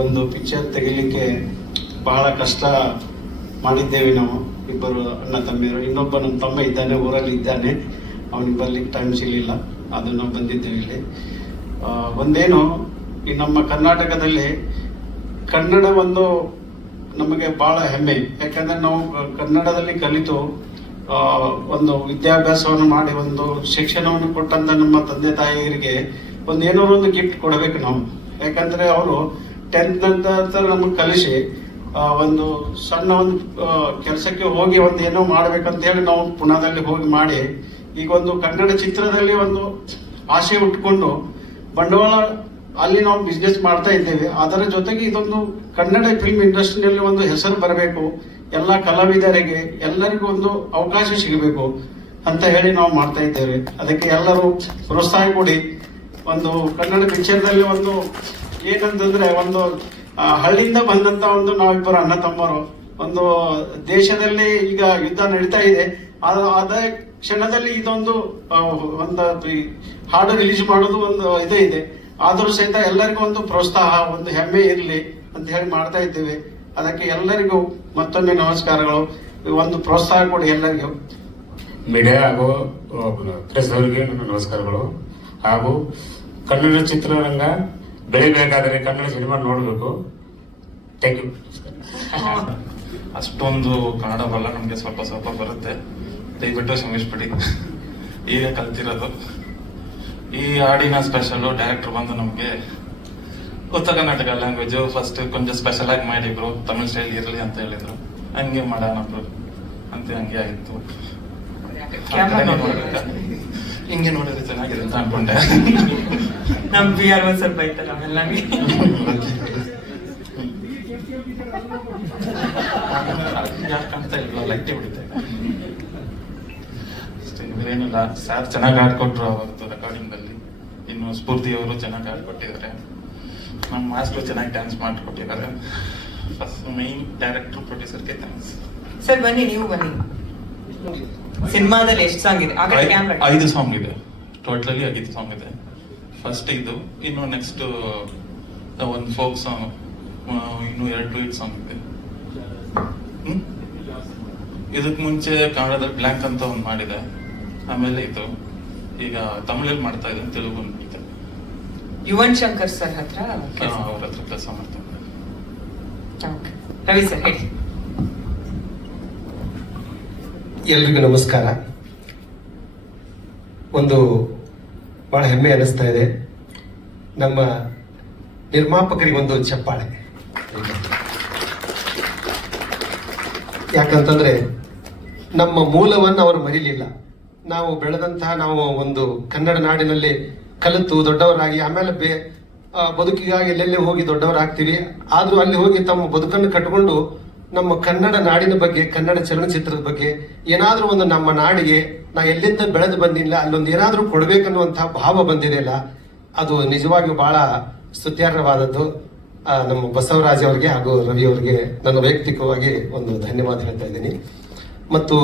ಒಂದು ಪಿಕ್ಚರ್ ತೆಗಿಲಿಕ್ಕೆ ಬಹಳ ಕಷ್ಟ ಮಾಡಿದ್ದೇವೆ ನಾವು. ಇಬ್ಬರು ಅಣ್ಣ ತಮ್ಮಿಯರು. ಇನ್ನೊಬ್ಬ ನಮ್ಮ ತಮ್ಮ ಇದ್ದಾನೆ, ಊರಲ್ಲಿ ಇದ್ದಾನೆ. ಅವನಿಗೆ ಬರ್ಲಿಕ್ಕೆ ಟೈಮ್ ಸಿಗಲಿಲ್ಲ. ಅದನ್ನು ಬಂದಿದ್ದೇವೆ ಇಲ್ಲಿ. ಒಂದೇನು, ಈ ನಮ್ಮ ಕರ್ನಾಟಕದಲ್ಲಿ ಕನ್ನಡ ಒಂದು ನಮಗೆ ಬಹಳ ಹೆಮ್ಮೆ. ಯಾಕಂದ್ರೆ ನಾವು ಕನ್ನಡದಲ್ಲಿ ಕಲಿತು ಒಂದು ವಿದ್ಯಾಭ್ಯಾಸವನ್ನು ಮಾಡಿ, ಒಂದು ಶಿಕ್ಷಣವನ್ನು ಕೊಟ್ಟಂತ ನಮ್ಮ ತಂದೆ ತಾಯಿಯರಿಗೆ ಒಂದು ಏನೋ ಒಂದು ಗಿಫ್ಟ್ ಕೊಡಬೇಕು ನಾವು. ಯಾಕಂದ್ರೆ ಅವರು ಟೆಂತ್ ಅಂತ ನಮ್ಗೆ ಕಲಿಸಿ ಒಂದು ಸಣ್ಣ ಒಂದು ಕೆಲಸಕ್ಕೆ ಹೋಗಿ ಒಂದು ಏನೋ ಮಾಡ್ಬೇಕಂತ ಹೇಳಿ ನಾವು ಪುನಾದಲ್ಲಿ ಹೋಗಿ ಮಾಡಿ, ಈಗ ಒಂದು ಕನ್ನಡ ಚಿತ್ರದಲ್ಲಿ ಒಂದು ಆಸೆ ಉಟ್ಕೊಂಡು ಬಂಡವಾಳ ಅಲ್ಲಿ ನಾವು ಬಿಸ್ನೆಸ್ ಮಾಡ್ತಾ ಇದ್ದೇವೆ. ಅದರ ಜೊತೆಗೆ ಇದೊಂದು ಕನ್ನಡ ಫಿಲ್ಮ್ ಇಂಡಸ್ಟ್ರಿಯಲ್ಲಿ ಒಂದು ಹೆಸರು ಬರಬೇಕು. ಎಲ್ಲ ಕಲಾವಿದರಿಗೆ ಎಲ್ಲರಿಗೂ ಒಂದು ಅವಕಾಶ ಸಿಗಬೇಕು ಅಂತ ಹೇಳಿ ನಾವು ಮಾಡ್ತಾ ಇದ್ದೇವೆ. ಅದಕ್ಕೆ ಎಲ್ಲರೂ ಪ್ರೋತ್ಸಾಹ ಕೊಡಿ. ಒಂದು ಕನ್ನಡ ಪಿಕ್ಚರ್ದಲ್ಲಿ ಒಂದು ಏನಂತಂದ್ರೆ ಒಂದು ಹಳ್ಳಿಯಿಂದ ಬಂದಂತ ಒಂದು ನಾವಿಬ್ಬರು ಅಣ್ಣ ತಮ್ಮರು, ಒಂದು ದೇಶದಲ್ಲಿ ಈಗ ಯುದ್ಧ ನಡೀತಾ ಇದೆ. ಅದೇ ಕ್ಷಣದಲ್ಲಿ ಇದೊಂದು ಒಂದು ಹಾಡು ರಿಲೀಸ್ ಮಾಡೋದು ಒಂದು ಇದೇ ಇದೆ. ಆದರೂ ಸಹಿತ ಎಲ್ಲರಿಗೂ ಒಂದು ಪ್ರೋತ್ಸಾಹ, ಒಂದು ಹೆಮ್ಮೆ ಇರಲಿ ಅಂತ ಹೇಳಿ ಮಾಡ್ತಾ ಇದ್ದೇವೆ. ಅದಕ್ಕೆ ಎಲ್ಲರಿಗೂ ಮತ್ತೊಮ್ಮೆ ನಮಸ್ಕಾರಗಳು. ಒಂದು ಪ್ರೋತ್ಸಾಹ ಕೊಡಿ ಎಲ್ಲರಿಗೂ. ಮೀಡಿಯಾ ಹಾಗೂ ಪ್ರೆಸ್ ಅವರಿಗೆ ನನ್ನ ನಮಸ್ಕಾರಗಳು. ಹಾಗೂ ಕನ್ನಡ ಚಿತ್ರರಂಗ ಬೆಳಿಬೇಕಾದರೆ ಕನ್ನಡ ಸಿನಿಮಾ ನೋಡಬೇಕು. ಥ್ಯಾಂಕ್ ಯು ಅಷ್ಟೊಂದು ಕನ್ನಡ ಬಲ್ಲ ನಮಗೆ ಸ್ವಲ್ಪ ಸ್ವಲ್ಪ ಬರುತ್ತೆ. ದಯವಿಟ್ಟು ಪಟ್ಟಿ ಈಗ ಕಲ್ತಿರೋದು. ಈ ಹಾಡಿನ ಸ್ಪೆಷಲ್ ಡೈರೆಕ್ಟರ್ ಬಂದು ನಮಗೆ ಉತ್ತರ ಕರ್ನಾಟಕ ಲ್ಯಾಂಗ್ವೇಜು ಫಸ್ಟ್ ಕೊಂಚ ಸ್ಪೆಷಲ್ ಆಗಿ ಮಾಡಿದ್ರು. ತಮಿಳ್ ಸ್ಟೈಲ್ ಇರಲಿ ಅಂತ ಹೇಳಿದ್ರು. ಹಂಗೆ ಮಾಡೋಣ ಅಂತ ಹಂಗೆ ಆಯ್ತು. ಹಿಂಗೆ ನೋಡಿದ್ರೆ ಚೆನ್ನಾಗಿದೆ ಅಂತ ಅನ್ಕೊಂಡೆ. ನಮ್ ಬಿ ಆರ್ ಒಂದ್ ಸ್ವಲ್ಪ ಐತಲ್ಲ ಆಮೇಲೆ ನಮ್ಗೆ ಲೈಟೇ ಬಿಡುತ್ತೆ ಅಷ್ಟೇ ಸರ್ ಚೆನ್ನಾಗಿ ಆಡ್ಕೊಟ್ರು ಅವತ್ತು ರೆಕಾರ್ಡಿಂಗ್ ಅಲ್ಲಿ. ಇನ್ನು ಸ್ಫೂರ್ತಿ ಅವರು ಚೆನ್ನಾಗಿ ಆಡ್ಕೊಟ್ಟಿದ್ದಾರೆ. ನಮ್ಮ ಮಾಸ್ಟರ್ ಚೆನ್ನಾಗಿ ಡ್ಯಾನ್ಸ್ ಮಾಡಿಕೊಟ್ಟಿದ್ದಾರೆ. ಫಸ್ಟ್ ಮೇನ್ ಡೈರೆಕ್ಟರ್ ಪ್ರೊಡ್ಯೂಸರ್ಗೆ ಥ್ಯಾಂಕ್ಸ್ ಸರ್ ಬನ್ನಿ ನೀವು ಬನ್ನಿ. ಸಿನಿಮಾದಲ್ಲಿ ಎಷ್ಟು ಸಾಂಗ್ ಇದೆ? ಐದು ಸಾಂಗ್ ಇದೆ. ಟೋಟಲಿ ಐದು ಸಾಂಗ್ ಇದೆ. ಫಸ್ಟ್ ಇದು ಇನ್ನು ನೆಕ್ಸ್ಟ್ ಒಂದು ಫೋಕ್ ಸಾಂಗ್ ಇನ್ನು ಎರಡು ಟ್ವೀಟ್ ಸಾಂಗ್ ಇದೆ. ಇದಕ್ಕೆ ಇದಕ್ ಮುಂಚೆ ಕನ್ನಡದ ಬ್ಲ್ಯಾಂಕ್ ಅಂತ ಒಂದು ಮಾಡಿದೆ. ಆಮೇಲೆ ಇದು ಈಗ ತಮಿಳಲ್ಲಿ ಮಾಡ್ತಾ ಇದ್ದೀನಿ ತೆಲುಗು ಇದೆ ಯುವನ್ ಶಂಕರ್ ಸರ್ ಹತ್ರ. ಅವ್ರ ಹತ್ರ ಕೆಲಸ ಮಾಡ್ತಾ ರವಿ ಸರ್ ಹೇಳಿ. ಎಲ್ರಿಗೂ ನಮಸ್ಕಾರ. ಒಂದು ಬಹಳ ಹೆಮ್ಮೆ ಅನಿಸ್ತಾ ಇದೆ. ನಮ್ಮ ನಿರ್ಮಾಪಕರಿಗೊಂದು ಚಪ್ಪಾಳೆ. ಯಾಕಂತಂದ್ರೆ ನಮ್ಮ ಮೂಲವನ್ನು ಅವರು ಮರಿಲಿಲ್ಲ. ನಾವು ಬೆಳೆದಂತಹ ನಾವು ಒಂದು ಕನ್ನಡ ನಾಡಿನಲ್ಲಿ ಕಲಿತು ದೊಡ್ಡವರಾಗಿ, ಆಮೇಲೆ ಬೇ ಬದುಕಿಗಾಗಿ ಎಲ್ಲೆಲ್ಲಿ ಹೋಗಿ ದೊಡ್ಡವರಾಗ್ತೀವಿ, ಆದರೂ ಅಲ್ಲಿ ಹೋಗಿ ತಮ್ಮ ಬದುಕನ್ನು ಕಟ್ಟಿಕೊಂಡು ನಮ್ಮ ಕನ್ನಡ ನಾಡಿನ ಬಗ್ಗೆ, ಕನ್ನಡ ಚಲನಚಿತ್ರದ ಬಗ್ಗೆ ಏನಾದರೂ ಒಂದು ನಮ್ಮ ನಾಡಿಗೆ ನಾ ಎಲ್ಲಿಂದ ಬೆಳೆದು ಬಂದಿಲ್ಲ, ಅಲ್ಲೊಂದು ಏನಾದರೂ ಕೊಡ್ಬೇಕನ್ನುವಂತಹ ಭಾವ ಬಂದಿದೆಯಲ್ಲ ಅದು ನಿಜವಾಗಿಯೂ ಬಹಳ ಸ್ತುತ್ಯಾರ್ಹವಾದದ್ದು. ನಮ್ಮ ಬಸವರಾಜ್ ಅವರಿಗೆ ಹಾಗೂ ರವಿ ಅವರಿಗೆ ನನ್ನ ವೈಯಕ್ತಿಕವಾಗಿ ಒಂದು ಧನ್ಯವಾದ ಹೇಳ್ತಾ ಇದ್ದೀನಿ. ಮತ್ತು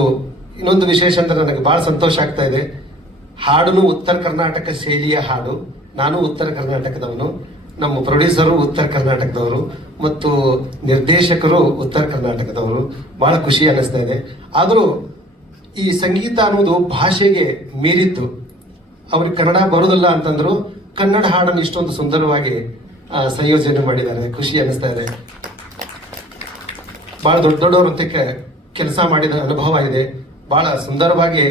ಇನ್ನೊಂದು ವಿಶೇಷ ಅಂದ್ರೆ ನನಗೆ ಬಹಳ ಸಂತೋಷ ಆಗ್ತಾ ಇದೆ. ಹಾಡುನು ಉತ್ತರ ಕರ್ನಾಟಕ ಶೈಲಿಯ ಹಾಡು, ನಾನು ಉತ್ತರ ಕರ್ನಾಟಕದವನು, ನಮ್ಮ ಪ್ರೊಡ್ಯೂಸರು ಉತ್ತರ ಕರ್ನಾಟಕದವರು. ಮತ್ತು ನಿರ್ದೇಶಕರು ಉತ್ತರ ಕರ್ನಾಟಕದವರು ಬಹಳ ಖುಷಿ ಅನ್ನಿಸ್ತಾ ಇದೆ. ಆದರೂ ಈ ಸಂಗೀತ ಅನ್ನೋದು ಭಾಷೆಗೆ ಮೀರಿದ್ದು ಅವ್ರಿಗೆ ಕನ್ನಡ ಬರೋದಿಲ್ಲ ಅಂತಂದ್ರು ಕನ್ನಡ ಹಾಡನ್ನು ಇಷ್ಟೊಂದು ಸುಂದರವಾಗಿ ಸಂಯೋಜನೆ ಮಾಡಿದ್ದಾರೆ. ಖುಷಿ ಅನ್ನಿಸ್ತಾ ಇದೆ. ಬಹಳ ದೊಡ್ಡ ದೊಡ್ಡವರಂತೆ ಕೆಲಸ ಮಾಡಿದ ಅನುಭವ ಇದೆ ಬಹಳ ಸುಂದರವಾಗಿ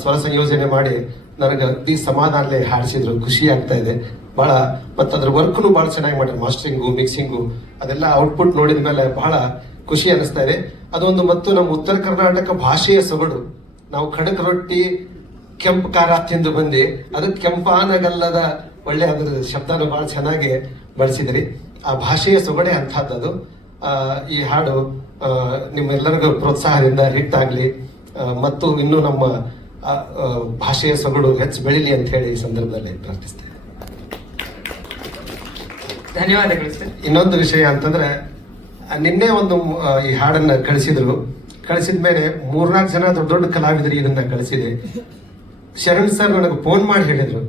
ಸ್ವರ ಸಂಯೋಜನೆ ಮಾಡಿ ನನಗೆ ಅತಿ ಸಮಾಧಾನಲೇ ಹಾಡಿಸಿದ್ರು. ಖುಷಿ ಆಗ್ತಾ ಇದೆ. ಬಹಳ ಮತ್ತು ಅದ್ರ ವರ್ಕ್ನು ಬಹಳ ಚೆನ್ನಾಗಿ ಮಾಡಿದ್ರು, ಮಾಸ್ಟರಿಂಗು, ಮಿಕ್ಸಿಂಗು, ಅದೆಲ್ಲ ಔಟ್ಪುಟ್ ನೋಡಿದ ಮೇಲೆ ಬಹಳ ಖುಷಿ ಅನಿಸ್ತಾ ಇದೆ. ಅದೊಂದು ಮತ್ತು ನಮ್ಮ ಉತ್ತರ ಕರ್ನಾಟಕ ಭಾಷೆಯ ಸೊಗಡು. ನಾವು ಖಡಕ್ ರೊಟ್ಟಿ, ಕೆಂಪು ಖಾರ ತಿಂದು ಬಂದು ಅದಕ್ಕೆ ಕೆಂಪಾನಗಲ್ಲದ ಒಳ್ಳೆ ಅದ್ರ ಶಬ್ದನ ಬಹಳ ಚೆನ್ನಾಗಿ ಬಳಸಿದ್ರಿ. ಆ ಭಾಷೆಯ ಸೊಗಡೆ ಅಂಥದ್ದು ಈ ಹಾಡು ನಿಮ್ಮೆಲ್ಲರಿಗೂ ಪ್ರೋತ್ಸಾಹದಿಂದ ಹಿಟ್ ಆಗ್ಲಿ ಮತ್ತು ಇನ್ನೂ ನಮ್ಮ ಭಾಷೆಯ ಸೊಗಡು ಹೆಚ್ಚು ಬೆಳಿಲಿ ಅಂತ ಹೇಳಿ ಈ ಸಂದರ್ಭದಲ್ಲಿ ಪ್ರಾರ್ಥಿಸ್ತೇನೆ. ಧನ್ಯವಾದಗಳು ಇನ್ನೊಂದು ವಿಷಯ ಅಂತಂದ್ರೆ, ನಿನ್ನೆ ಒಂದು ಈ ಹಾಡನ್ನ ಕಳಿಸಿದ್ರು. ಕಳಿಸಿದ ಮೇಲೆ ಮೂರ್ನಾಲ್ಕು ಜನ ದೊಡ್ಡ ದೊಡ್ಡ ಕಲಾವಿದರು ಇದನ್ನ ಕಳಿಸಿದೆ. ಶರಣ್ ಸರ್ ನನಗೆ ಫೋನ್ ಮಾಡಿ ಹೇಳಿದ್ರು,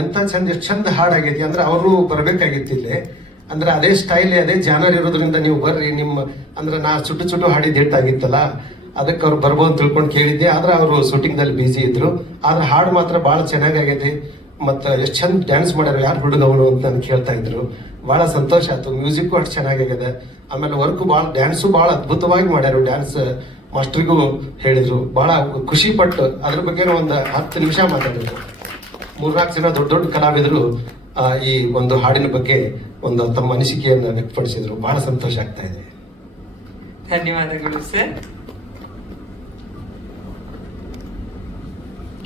ಎಂತ ಚಂದ, ಎಷ್ಟು ಚಂದ ಹಾಡಾಗೈತಿ ಅಂದ್ರೆ ಅವರು ಬರಬೇಕಾಗಿತ್ತು ಇಲ್ಲಿ. ಅಂದ್ರೆ ಅದೇ ಸ್ಟೈಲ್ ಅದೇ ಜಾನರ್ ಇರೋದ್ರಿಂದ ನೀವು ಬರ್ರಿ, ನಿಮ್ಮ, ಅಂದ್ರೆ ನಾ ಚುಟ್ಟು ಚುಟ್ಟು ಹಾಡಿದ ಹಿಟ್ಟಾಗಿತ್ತಲ್ಲ ಅದಕ್ಕೆ ಅವ್ರು ಬರ್ಬೋದು ಅಂತ ತಿಳ್ಕೊಂಡು ಕೇಳಿದ್ದೆ. ಆದ್ರೆ ಅವರು ಶೂಟಿಂಗ್ದಲ್ಲಿ ಬ್ಯುಸಿ ಇದ್ರು. ಆದ್ರೆ ಹಾಡು ಮಾತ್ರ ಭಾಳ ಚೆನ್ನಾಗಾಗೈತಿ ಮತ್ತು ಎಷ್ಟು ಚಂದ ಡ್ಯಾನ್ಸ್ ಮಾಡ್ಯಾರ, ಯಾರು ಹುಡುಗ ಅವನು ಅಂತ ನನ್ಗೆ ಕೇಳ್ತಾ ಇದ್ರು. ಭಾಳ ಸಂತೋಷ ಆಯ್ತು. ಮ್ಯೂಸಿಕ್ ಅಷ್ಟು ಚೆನ್ನಾಗಿದೆ ಆಮೇಲೆ ವರ್ಕ್ ಭಾಳ ಡ್ಯಾನ್ಸು ಭಾಳ ಅದ್ಭುತವಾಗಿ ಮಾಡ್ಯಾರು. ಡ್ಯಾನ್ಸ್ ಮಾಸ್ಟ್ರಿಗೂ ಹೇಳಿದ್ರು. ಭಾಳ ಖುಷಿ ಪಟ್ಟು. ಅದ್ರ ಬಗ್ಗೆ ಒಂದು ಹತ್ತು ನಿಮಿಷ ಮಾತಾಡಿದ್ರು ಮೂರ್ನಾಲ್ಕು ಜನ ದೊಡ್ಡ ದೊಡ್ಡ ಕಲಾವಿದರು ಈ ಒಂದು ಹಾಡಿನ ಬಗ್ಗೆ ಒಂದು ತಮ್ಮ ಅನಿಸಿಕೆಯನ್ನು ವ್ಯಕ್ತಪಡಿಸಿದ್ರು. ಬಹಳ ಸಂತೋಷ ಆಗ್ತಾ ಇದೆ. ಧನ್ಯವಾದಗಳು ಸರ್.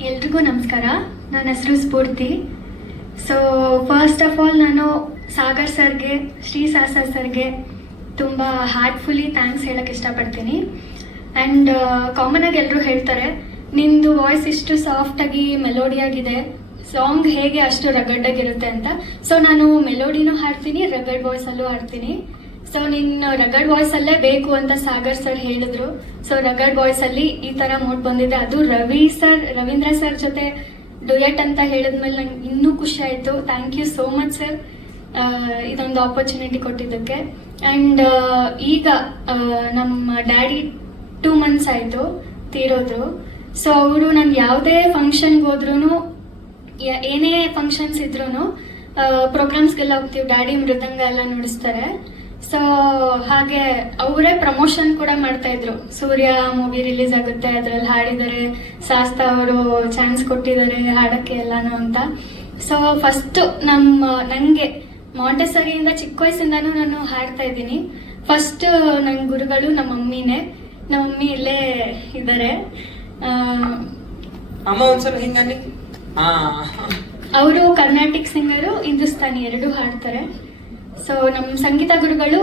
ಎಲ್ರಿಗೂ ನಮಸ್ಕಾರ. ನನ್ನ ಹೆಸರು Spoorthi. So first of all ನಾನು ಸಾಗರ್ ಸರ್ಗೆ, ಶ್ರೀ ಸಾಸರ್ ಸರ್ಗೆ ತುಂಬ ಹಾರ್ಟ್ಫುಲಿ ಥ್ಯಾಂಕ್ಸ್ ಹೇಳಕ್ಕೆ ಇಷ್ಟಪಡ್ತೀನಿ. ಆ್ಯಂಡ್ ಆಗಿ ಎಲ್ಲರೂ ಹೇಳ್ತಾರೆ, ನಿಂದು ವಾಯ್ಸ್ ಇಷ್ಟು ಸಾಫ್ಟಾಗಿ ಮೆಲೋಡಿಯಾಗಿದೆ ಸಾಂಗ್ ಹೇಗೆ ಅಷ್ಟು ರಗಡ್ಡಾಗಿರುತ್ತೆ ಅಂತ? ಸೊ ನಾನು ಮೆಲೋಡಿನೂ ಹಾಡ್ತೀನಿ ರಗಡ್ ವಾಯ್ಸಲ್ಲೂ ಹಾಡ್ತೀನಿ. ಸೊ ನಿನ್ನ ರಗಡ್ ವಾಯ್ಸ್ ಅಲ್ಲೇ ಬೇಕು ಅಂತ ಸಾಗರ್ ಸರ್ ಹೇಳಿದ್ರು. ಸೊ ರಗಡ್ ವಾಯ್ಸ್ ಅಲ್ಲಿ ಈ ತರ ಮೂಡ್ ಬಂದಿದೆ. ಅದು ರವಿ ಸರ್, ರವೀಂದ್ರ ಸರ್ ಜೊತೆ ಡುಯೆಟ್ ಅಂತ ಹೇಳಿದ್ಮೇಲೆ ನಂಗೆ ಇನ್ನೂ ಖುಷಿ ಆಯ್ತು. Thank you so much sir ಇದೊಂದು ಆಪರ್ಚುನಿಟಿ ಕೊಟ್ಟಿದ್ದಕ್ಕೆ. ಆ್ಯಂಡ್ ಈಗ ನಮ್ಮ ಡ್ಯಾಡಿ ಟೂ ಮಂತ್ಸ್ ಆಯಿತು ತೀರೋದ್ರು ಸೊ ಅವರು ನಾನು ಯಾವುದೇ ಫಂಕ್ಷನ್ಗೆ ಹೋದ್ರೂ ಏನೇ ಫಂಕ್ಷನ್ಸ್ ಇದ್ರೂ ಪ್ರೋಗ್ರಾಮ್ಸ್ಗೆಲ್ಲ ಹೋಗ್ತೀವಿ, ಡ್ಯಾಡಿ ಮೃದಂಗ ಎಲ್ಲ ನುಡಿಸ್ತಾರೆ. ಸೊ ಹಾಗೆ ಅವರೇ ಪ್ರಮೋಷನ್ ಕೂಡ ಮಾಡ್ತಾ ಇದ್ರು. ಸೂರ್ಯ ಮೂವಿ ರಿಲೀಸ್ ಆಗುತ್ತೆ, ಅದ್ರಲ್ಲಿ ಹಾಡಿದ್ದಾರೆ. ಸಾಸ್ತ ಅವರು ಚಾನ್ಸ್ ಕೊಟ್ಟಿದ್ದಾರೆ ಹಾಡಕ್ಕೆ ಎಲ್ಲಾನು ಅಂತ. ಸೊ ಫಸ್ಟ್ ನಮ್ಮ ನನಗೆ ಮಾಂಟೆಸರಿಯಿಂದ ಚಿಕ್ಕ ವಯಸ್ಸಿಂದನೂ ನಾನು ಹಾಡ್ತಾ ಇದ್ದೀನಿ. ಫಸ್ಟ್ ನನ್ನ ಗುರುಗಳು ನಮ್ಮ ಮಮ್ಮಿನೇ. ನಮ್ಮ ಮಮ್ಮಿ ಇಲ್ಲೇ ಇದ್ದಾರೆ ಅಮ್ಮ ಒಂದ್ಸಲ ಅವರು ಕರ್ನಾಟಿಕ್ ಸಿಂಗರು ಹಿಂದೂಸ್ತಾನಿ ಎರಡೂ ಹಾಡ್ತಾರೆ. ಸೊ ನಮ್ಮ ಸಂಗೀತ ಗುರುಗಳು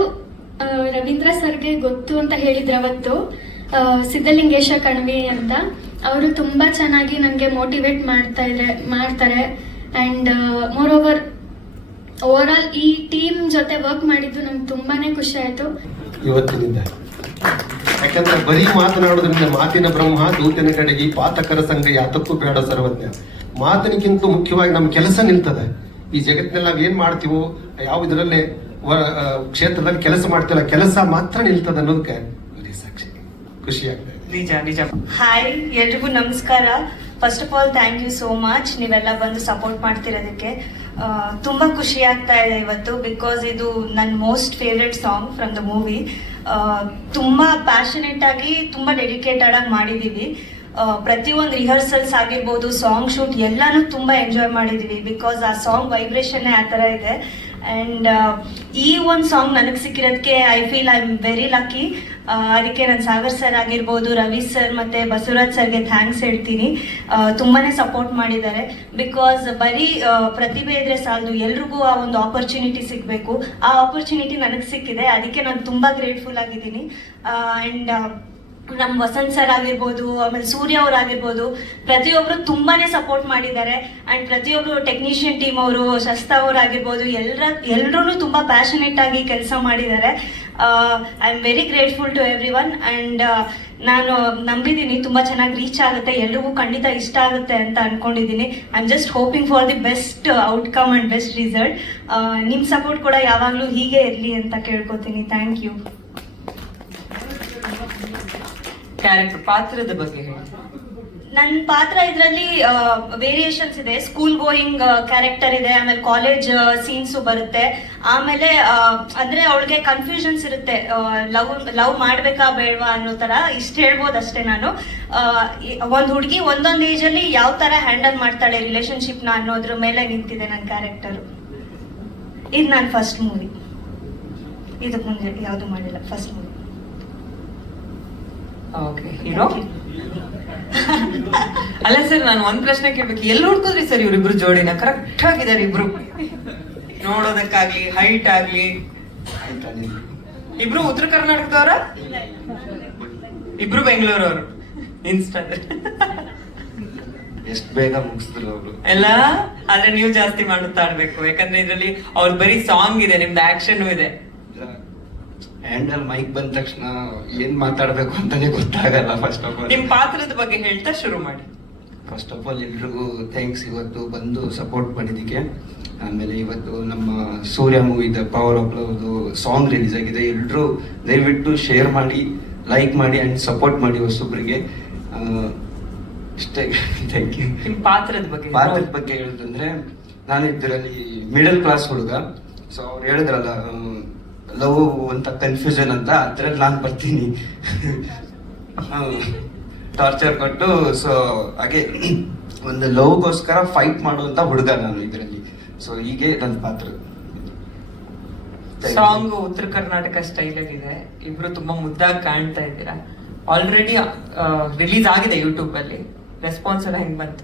ರವೀಂದ್ರ ಸರ್ಗೆ ಗೊತ್ತು ಅಂತ ಹೇಳಿದ್ರು ಅವತ್ತು. ಸಿದ್ಧಲಿಂಗೇಶ ಕಣವಿ ಅಂತ. ಅವರು ತುಂಬಾ ಚೆನ್ನಾಗಿ ನನಗೆ ಮೋಟಿವೇಟ್ ಮಾಡ್ತಾ ಇದ್ರೆ ಮಾಡ್ತಾರೆ. And moreover overall ಈ ಟೀಮ್ ಜೊತೆ ವರ್ಕ್ ಮಾಡಿದ್ದು ನಮ್ಗೆ ತುಂಬಾನೇ ಖುಷಿ ಆಯ್ತು. ಇವತ್ತಿನಿಂದ. ಯಾಕಂದ್ರೆ ಬರೀ ಮಾತನಾಡೋದ್ರಿಂದ ಮಾತಿನ ಬ್ರಹ್ಮ ದೂತನ ಕಡೆಗೆ ಪಾತಕರ ಸಂಘ ಯಾತಕ್ಕೂ ಬೇಡ ಸರ್ವಜ್ಞ. ಮಾತಿನಕ್ಕಿಂತ ಮುಖ್ಯವಾಗಿ ನಮ್ಮ ಕೆಲಸ ನಿಲ್ತದೆ. ಈ ಜಗತ್ತಿನಲ್ಲಿ ನಾವ್ ಏನ್ ಮಾಡ್ತೀವೋ ಯಾವ ಇದರಲ್ಲೇ ವ- ಕ್ಷೇತ್ರದಲ್ಲಿ ಕೆಲಸ ಮಾಡ್ತೀವಲ್ಲ ಕೆಲಸ ಮಾತ್ರ ನಿಲ್ತದೆ ಅನ್ನೋದಕ್ಕೆ ಸಾಕ್ಷಿ. ಖುಷಿ ಆಗ್ತದೆ ನಿಜ ನಿಜ. ಹಾಯ್ ಎಲ್ರಿಗೂ ನಮಸ್ಕಾರ. First of all thank you so much ನೀವೆಲ್ಲ ಬಂದು ಸಪೋರ್ಟ್ ಮಾಡ್ತಿರೋದಕ್ಕೆ ತುಂಬಾ ಖುಷಿ ಆಗ್ತಾ ಇದೆ ಇವತ್ತು ಬಿಕಾಸ್ ಇದು ನನ್ನ most favourite song from the movie ತುಂಬಾ ಪ್ಯಾಷನೆಟ್ ಆಗಿ ತುಂಬಾ ಡೆಡಿಕೇಟೆಡ್ ಆಗಿ ಮಾಡಿದೀವಿ. ಆ, ಪ್ರತಿಯೊಂದು ರಿಹರ್ಸಲ್ಸ್ ಆಗಿರ್ಬೋದು ಸಾಂಗ್ ಶೂಟ್ ಎಲ್ಲಾನು ತುಂಬಾ ಎಂಜಾಯ್ ಮಾಡಿದೀವಿ ಬಿಕಾಸ್ ಆ ಸಾಂಗ್ ವೈಬ್ರೇಷನ್ ಆ ಥರ ಇದೆ. ಆ್ಯಂಡ್ ಈ ಒಂದು ಸಾಂಗ್ ನನಗೆ ಸಿಕ್ಕಿರೋದಕ್ಕೆ I feel I am very lucky ಅದಕ್ಕೆ ನಾನು ಸಾಗರ್ ಸರ್ ಆಗಿರ್ಬೋದು, ರವಿ ಸರ್ ಮತ್ತು ಬಸವರಾಜ್ ಸರ್ಗೆ ಥ್ಯಾಂಕ್ಸ್ ಹೇಳ್ತೀನಿ. ತುಂಬಾ ಸಪೋರ್ಟ್ ಮಾಡಿದ್ದಾರೆ. ಬಿಕಾಸ್ ಬರೀ ಪ್ರತಿಭೆ ಇದ್ರೆ ಸಾಲದು, ಎಲ್ರಿಗೂ ಆ ಒಂದು ಆಪರ್ಚುನಿಟಿ ಸಿಗಬೇಕು. ಆ ಆಪರ್ಚುನಿಟಿ ನನಗೆ ಸಿಕ್ಕಿದೆ. ಅದಕ್ಕೆ ನಾನು ತುಂಬ ಗ್ರೇಟ್ಫುಲ್ ಆಗಿದ್ದೀನಿ. ಆ್ಯಂಡ್ ನಮ್ಮ ವಸಂತ್ ಸರ್ ಆಗಿರ್ಬೋದು, ಆಮೇಲೆ ಸೂರ್ಯ ಅವ್ರು ಆಗಿರ್ಬೋದು, ಪ್ರತಿಯೊಬ್ರು ತುಂಬಾನೇ ಸಪೋರ್ಟ್ ಮಾಡಿದ್ದಾರೆ. ಅಂಡ್ ಪ್ರತಿಯೊಬ್ರು ಟೆಕ್ನಿಷಿಯನ್ ಟೀಮ್ ಅವರು, ಶಸ್ತ ಅವ್ರು ಆಗಿರ್ಬೋದು ಎಲ್ಲರ ಎಲ್ಲರೂ ತುಂಬಾ ಪ್ಯಾಷನೇಟ್ ಆಗಿ ಕೆಲಸ ಮಾಡಿದ್ದಾರೆ. I am very grateful to everyone and ನಾನು ನಂಬಿದ್ದೀನಿ ತುಂಬಾ ಚೆನ್ನಾಗಿ ರೀಚ್ ಆಗುತ್ತೆ, ಎಲ್ರಿಗೂ ಖಂಡಿತ ಇಷ್ಟ ಆಗುತ್ತೆ ಅಂತ ಅನ್ಕೊಂಡಿದ್ದೀನಿ I am just hoping for the best outcome and best result ನಿಮ್ಮ ಸಪೋರ್ಟ್ ಕೂಡ ಯಾವಾಗಲೂ ಹೀಗೆ ಇರಲಿ ಅಂತ ಕೇಳ್ಕೊತೀನಿ. ಥ್ಯಾಂಕ್ ಯು ಕ್ಯಾರೆಕ್ಟರ್ ಪಾತ್ರದ ಬಗ್ಗೆ ಹೇಳಿ. ನನ್ನ ಪಾತ್ರ ಇದರಲ್ಲಿ ವೇರಿಯೇಷನ್ಸ್ ಇದೆ. ಸ್ಕೂಲ್ ಗೋಯಿಂಗ್ ಕ್ಯಾರೆಕ್ಟರ್ ಇದೆ, ಆಮೇಲೆ ಕಾಲೇಜ್ ಸೀನ್ಸು ಬರುತ್ತೆ. ಆಮೇಲೆ ಅಂದ್ರೆ ಅವಳಿಗೆ ಕನ್ಫ್ಯೂಷನ್ಸ್ ಇರುತ್ತೆ. ಲವ್ ಲವ್ ಮಾಡ್ಬೇಕಾ ಬೇಡವಾ ಅನ್ನೋ ತರ ಇಷ್ಟು ಹೇಳ್ಬೋದು ಅಷ್ಟೇ ನಾನು. ಒಂದು ಹುಡುಗಿ ಒಂದೊಂದು ಏಜ್ ಅಲ್ಲಿ ಯಾವ ತರ ಹ್ಯಾಂಡಲ್ ಮಾಡ್ತಾಳೆ ರಿಲೇಶನ್ಶಿಪ್ನ ಅನ್ನೋದ್ರ ಮೇಲೆ ನಿಂತಿದೆ ನನ್ನ ಕ್ಯಾರೆಕ್ಟರು ಇದು ನನ್ನ ಫಸ್ಟ್ ಮೂವಿ ಇದಕ್ಕೆ ಮುಂದೆ ಯಾವುದು ಮಾಡಿಲ್ಲ ಫಸ್ಟ್ ಮೂವಿ ಓಕೆ ಹೀರೋ ಅಲ್ಲ ಸರ್ ನಾನು ಒಂದ್ ಪ್ರಶ್ನೆ ಕೇಳ್ಬೇಕು. ಎಲ್ಲಿ ಹುಡ್ಕೋದ್ರಿ ಸರ್ ಇವ್ರಿಬ್ರು ಜೋಡಿನ? ಕರೆಕ್ಟ್ ಆಗಿದ್ದಾರೆ ಇಬ್ರು. ನೋಡೋದಕ್ಕಾಗ್ಲಿ ಹೈಟ್ ಆಗ್ಲಿ. ಇಬ್ರು ಉತ್ತರ ಕರ್ನಾಟಕದವರ? ಇಬ್ರು ಬೆಂಗಳೂರವ್ರು. ಇನ್ಸ್ಟಾ ಎಷ್ಟು ಬೇಗ ಮುಗಿಸಿದ್ರು ಅವರು. ಎಲ್ಲ? ಆದ್ರೆ ನೀವು ಜಾಸ್ತಿ ಮಾಡುತ್ತಾ ಆಡ್ಬೇಕು ಯಾಕಂದ್ರೆ ಇದ್ರಲ್ಲಿ ಅವ್ರ ಬರೀ ಸಾಂಗ್ ಇದೆ ನಿಮ್ದು ಆಕ್ಷನ್ ಇದೆ. ಹ್ಯಾಂಡಲ್ ಮೈಕ್ ಬಂದ ತಕ್ಷಣ ಏನ್ ಮಾತಾಡ್ಬೇಕು ಅಂತಾನೆ ಗೊತ್ತಾಗಲ್ಲ ಫಸ್ಟ್ ಆಫ್ ಆಲ್ ನಿಮ್ ಪಾತ್ರದ ಬಗ್ಗೆ ಹೇಳ್ತಾ ಶುರು ಮಾಡಿ. ಫಸ್ಟ್ ಆಫ್ ಆಲ್ ಎಲ್ರಿಗೂ ಥ್ಯಾಂಕ್ಸ್ ಇವತ್ತು ಬಂದು ಸಪೋರ್ಟ್ ಮಾಡಿದ್ದಕ್ಕೆ. ಆಮೇಲೆ ಇವತ್ತು ನಮ್ಮ ಸೂರ್ಯ ಮೂವಿದ ಪವರ್ ಆಫ್ ಲವ್ದು ಸಾಂಗ್ ರಿಲೀಸ್ ಆಗಿದೆ. ಎಲ್ಲರೂ ದಯವಿಟ್ಟು ಶೇರ್ ಮಾಡಿ ಲೈಕ್ ಮಾಡಿ ಆ್ಯಂಡ್ ಸಪೋರ್ಟ್ ಮಾಡಿ ಹೊಸೊಬ್ಬರಿಗೆ ಇಷ್ಟೇ. ಥ್ಯಾಂಕ್ ಯು ನಿಮ್ಮ ಪಾತ್ರದ ಬಗ್ಗೆ ಪಾತ್ರದ ಬಗ್ಗೆ ಹೇಳುದಂದ್ರೆ ನಾನು ಇದರಲ್ಲಿ ಮಿಡಲ್ ಕ್ಲಾಸ್ ಹುಡುಗ. ಸೊ ಅವ್ರು ಹೇಳಿದ್ರಲ್ಲ ಲವ್ ಅಂತ ಕನ್ಫ್ಯೂಷನ್ ಅಂತ ಅದ್ರಲ್ಲಿ ನಾನು ಬರ್ತೀನಿ. ಟಾರ್ಚರ್ ಕೊಟ್ಟು ಸೊ ಹಾಗೆ ಒಂದು ಲವ್ಗೋಸ್ಕರ ಫೈಟ್ ಮಾಡುವಂತ ಹುಡುಗ ನಾನು ಇದರಲ್ಲಿ. ಸೊ ಹೀಗೆ ನನ್ನ ಪಾತ್ರ. ಸಾಂಗ್ ಉತ್ತರ ಕರ್ನಾಟಕ ಸ್ಟೈಲ್ ಅಲ್ಲಿ ಇದೆ ಇಬ್ರು ತುಂಬಾ ಮುದ್ದಾಗಿ ಕಾಣ್ತಾ ಇದ್ದೀರಾ? ಆಲ್ರೆಡಿ ರಿಲೀಸ್ ಆಗಿದೆ ಯೂಟ್ಯೂಬ್ ಅಲ್ಲಿ. ರೆಸ್ಪಾನ್ಸ್ ಎಲ್ಲ ಹೆಂಗ್ ಬಂತು?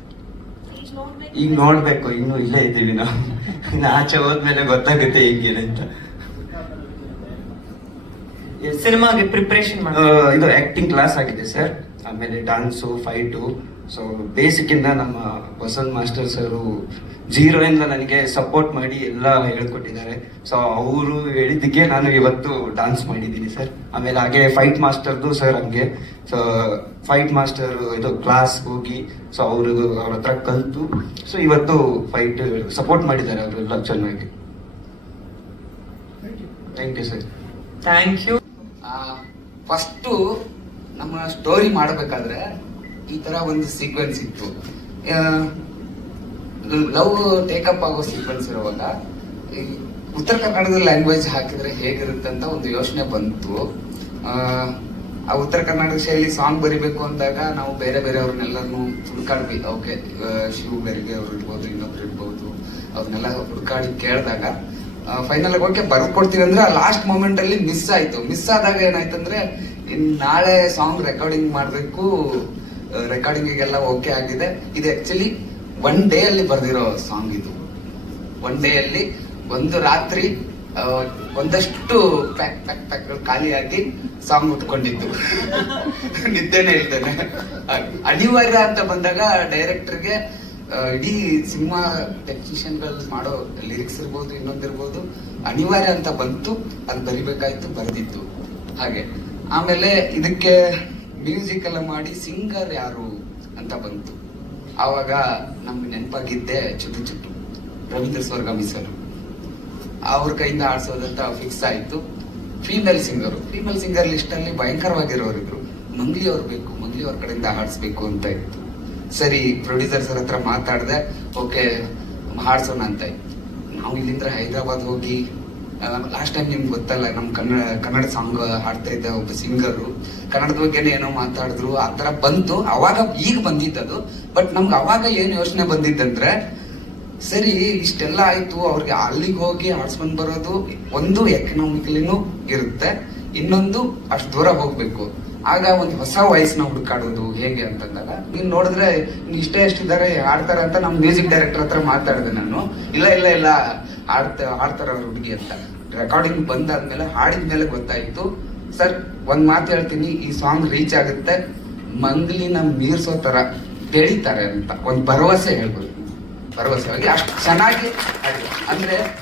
ಈಗ ನೋಡ್ಬೇಕು ಇನ್ನು ಇಲ್ಲೇ ಇದ್ದೀವಿ ನಾವು. ಇನ್ನು ಆಚೆ ಹೋದ್ಮೇಲೆ ಗೊತ್ತಾಗುತ್ತೆ ಹೆಂಗಿದೆ ಅಂತ. ಸಿನಿಮಾಗೆ ಪ್ರಿಪ್ರೇಷನ್ ಇದು ಆಕ್ಟಿಂಗ್ ಕ್ಲಾಸ್ ಆಗಿದೆ ಸರ್ ಆಮೇಲೆ ಡಾನ್ಸು ಫೈಟು ಸೊ ಬೇಸಿಕ್ ಇಂದ ನಮ್ಮ ವಸಂತ್ ಮಾಸ್ಟರ್ ಸರು ಜೀರೋ ಇಂದ ನನಗೆ ಸಪೋರ್ಟ್ ಮಾಡಿ ಎಲ್ಲ ಹೇಳ್ಕೊಟ್ಟಿದ್ದಾರೆ. ಸೊ ಅವರು ಹೇಳಿದ್ದಕ್ಕೆ ನಾನು ಇವತ್ತು ಡಾನ್ಸ್ ಮಾಡಿದ್ದೀನಿ ಸರ್ ಆಮೇಲೆ ಹಾಗೆ ಫೈಟ್ ಮಾಸ್ಟರ್ದು ಸರ್ ಹಂಗೆ. ಸೊ ಫೈಟ್ ಮಾಸ್ಟರ್ ಇದು ಕ್ಲಾಸ್ ಹೋಗಿ ಸೊ ಅವರು ಅವ್ರ ಹತ್ರ ಕಲಿತು ಸೊ ಇವತ್ತು ಫೈಟ್ ಸಪೋರ್ಟ್ ಮಾಡಿದ್ದಾರೆ ಅವರೆಲ್ಲ ಚೆನ್ನಾಗಿ. Thank you sir thank you first ನಮ್ಮ ಸ್ಟೋರಿ ಮಾಡಬೇಕಾದ್ರೆ ಈ ತರ ಒಂದು ಸೀಕ್ವೆನ್ಸ್ ಇತ್ತು. ಲವ್ ಟೇಕಪ್ ಆಗೋ ಸೀಕ್ವೆನ್ಸ್ ಇರುವಾಗ ಈ ಉತ್ತರ ಕನ್ನಡದ ಲ್ಯಾಂಗ್ವೇಜ್ ಹಾಕಿದ್ರೆ ಹೇಗಿರುತ್ತೆ ಅಂತ ಒಂದು ಯೋಚನೆ ಬಂತು. ಆ, ಉತ್ತರ ಕರ್ನಾಟಕ ಶೈಲಿ ಸಾಂಗ್ ಬರಿಬೇಕು ಅಂದಾಗ ನಾವು ಬೇರೆ ಬೇರೆಯವ್ರನ್ನೆಲ್ಲರನ್ನು ಹುಡುಕಾಡ್ವಿ ಓಕೆ ಶಿವ ಬೆರಿಗೆ ಅವ್ರು ಇರ್ಬೋದು ಇನ್ನೊಬ್ರು ಇರ್ಬೋದು ಅವ್ರನ್ನೆಲ್ಲ ಹುಡುಕಾಡಿ ಕೇಳಿದಾಗ ಫೈನಲ್ ಓಕೆ ಬರ್ಕೊಡ್ತೀವಿ ಅಂದ್ರೆ ಲಾಸ್ಟ್ ಮೂಮೆಂಟ್ ಅಲ್ಲಿ ಮಿಸ್ ಆಯ್ತು. ಮಿಸ್ ಆದಾಗ ಏನಾಯ್ತಂದ್ರೆ, ಇನ್ ನಾಳೆ ಸಾಂಗ್ ರೆಕಾರ್ಡಿಂಗ್ ಮಾಡಬೇಕು ರೆಕಾರ್ಡಿಂಗಿಗೆಲ್ಲ ಓಕೆ ಆಗಿದೆ. ಇದು ಆಕ್ಚುಲಿ ಒನ್ ಡೇ ಅಲ್ಲಿ ಬರ್ದಿರೋ ಸಾಂಗ್ ಇದು. ಒನ್ ಡೇ ಅಲ್ಲಿ ಒಂದು ರಾತ್ರಿ ಒಂದಷ್ಟು ಪ್ಯಾಕ್ ಪ್ಯಾಕ್ ಪ್ಯಾಕ್ ಖಾಲಿಯಾಗಿ ಸಾಂಗ್ ಉಟ್ಕೊಂಡಿದ್ದು. ನಿದ್ದೆನೆ ಹೇಳ್ತೇನೆ ಅನಿವಾರ್ಯ ಅಂತ ಬಂದಾಗ ಡೈರೆಕ್ಟರ್ಗೆ ಇಡೀ ಸಿನಿಮಾ ಟೆಕ್ನಿಷಿಯನ್ಗಳು ಮಾಡೋ ಲಿರಿಕ್ಸ್ ಇರ್ಬೋದು ಇನ್ನೊಂದಿರ್ಬೋದು ಅನಿವಾರ್ಯ ಅಂತ ಬಂತು, ಅದು ಬರಿಬೇಕಾಯ್ತು, ಬರೆದಿತ್ತು. ಹಾಗೆ. ಆಮೇಲೆ ಇದಕ್ಕೆ ಮ್ಯೂಸಿಕ್ ಎಲ್ಲ ಮಾಡಿ ಸಿಂಗರ್ ಯಾರು ಅಂತ ಬಂತು. ಆವಾಗ ನಮ್ಗೆ ನೆನಪಾಗಿದ್ದೆ ಚುಟು ಚುಟು ರವೀಂದ್ರ ಸ್ವರ್ಗ ಸರ್ ಅವ್ರ ಕೈಯಿಂದ ಆಡಿಸೋದಂತ ಫಿಕ್ಸ್ ಆಯ್ತು. Female singer female singer list ಅಲ್ಲಿ ಭಯಂಕರವಾಗಿರೋರಿದ್ರು ಮಂಗ್ಲಿ ಬೇಕು, ಮಂಗ್ಲಿ ಅವ್ರ ಕಡೆಯಿಂದ ಹಾಡಿಸ್ಬೇಕು ಅಂತ ಇತ್ತು. ಸರಿ ಪ್ರೊಡ್ಯೂಸರ್ ಸರ್ ಹತ್ರ ಮಾತಾಡ್ದೆ ಓಕೆ ಹಾಡ್ಸೋಣ ಅಂತ. ನಾವು ಇಲ್ಲಿಂದ ಹೈದರಾಬಾದ್ ಹೋಗಿ ಲಾಸ್ಟ್ ಟೈಮ್ ನಿಮ್ಗೆ ಗೊತ್ತಲ್ಲ ನಮ್ಮ ಕನ್ನಡ ಕನ್ನಡ ಸಾಂಗ್ ಹಾಡ್ತಾ ಇದ್ದ ಒಬ್ಬ ಸಿಂಗರು ಕನ್ನಡದ ಬಗ್ಗೆನೇ ಏನೋ ಮಾತಾಡಿದ್ರು, ಆ ಥರ ಬಂತು. ಅವಾಗ ಈಗ ಬಂದಿದ್ದದು. ಬಟ್ ನಮ್ಗೆ ಅವಾಗ ಏನು ಯೋಚನೆ ಬಂದಿದ್ದಂದ್ರೆ, ಸರಿ, ಇಷ್ಟೆಲ್ಲ ಆಯ್ತು, ಅವ್ರಿಗೆ ಅಲ್ಲಿಗೆ ಹೋಗಿ ಆಡ್ಸ್ಕೊಂಡ್ ಬರೋದು ಒಂದು ಎಕನಾಮಿಕಲಿನೂ ಇರುತ್ತೆ. ಇನ್ನೊಂದು ಅಷ್ಟು ದೂರ ಹೋಗ್ಬೇಕು. ಆಗ ಒಂದು ಹೊಸ ವಯಸ್ಸನ್ನ ಹುಡುಕಾಡೋದು ಹೇಗೆ ಅಂತಂದಾಗ, ನೀನು ನೋಡಿದ್ರೆ ಇಷ್ಟೇ ಎಷ್ಟಿದ್ದಾರೆ, ಆಡ್ತಾರೆ ಅಂತ ನಮ್ಮ ಮ್ಯೂಸಿಕ್ ಡೈರೆಕ್ಟರ್ ಹತ್ರ ಮಾತಾಡಿದೆ ನಾನು. ಇಲ್ಲ ಇಲ್ಲ ಇಲ್ಲ, ಆಡ್ತಾ, ಆಡ್ತಾರ ಅವ್ರ ಹುಡುಗಿ ಅಂತ. ರೆಕಾರ್ಡಿಂಗ್ ಬಂದಾದ್ಮೇಲೆ ಹಾಡಿದ್ಮೇಲೆ ಗೊತ್ತಾಯಿತು. ಸರ್, ಒಂದು ಮಾತು ಹೇಳ್ತೀನಿ, ಈ ಸಾಂಗ್ ರೀಚ್ ಆಗುತ್ತೆ. ಮಂಗ್ಲಿನ ಮೀರ್ಸೋ ತರ ಬೆಳೀತಾರೆ ಅಂತ. ಒಂದು ಭರವಸೆ ಹೇಳ್ಬೋದು. ಭರವಸೆ. ಅಷ್ಟು ಚೆನ್ನಾಗಿ ಅಂದ್ರೆ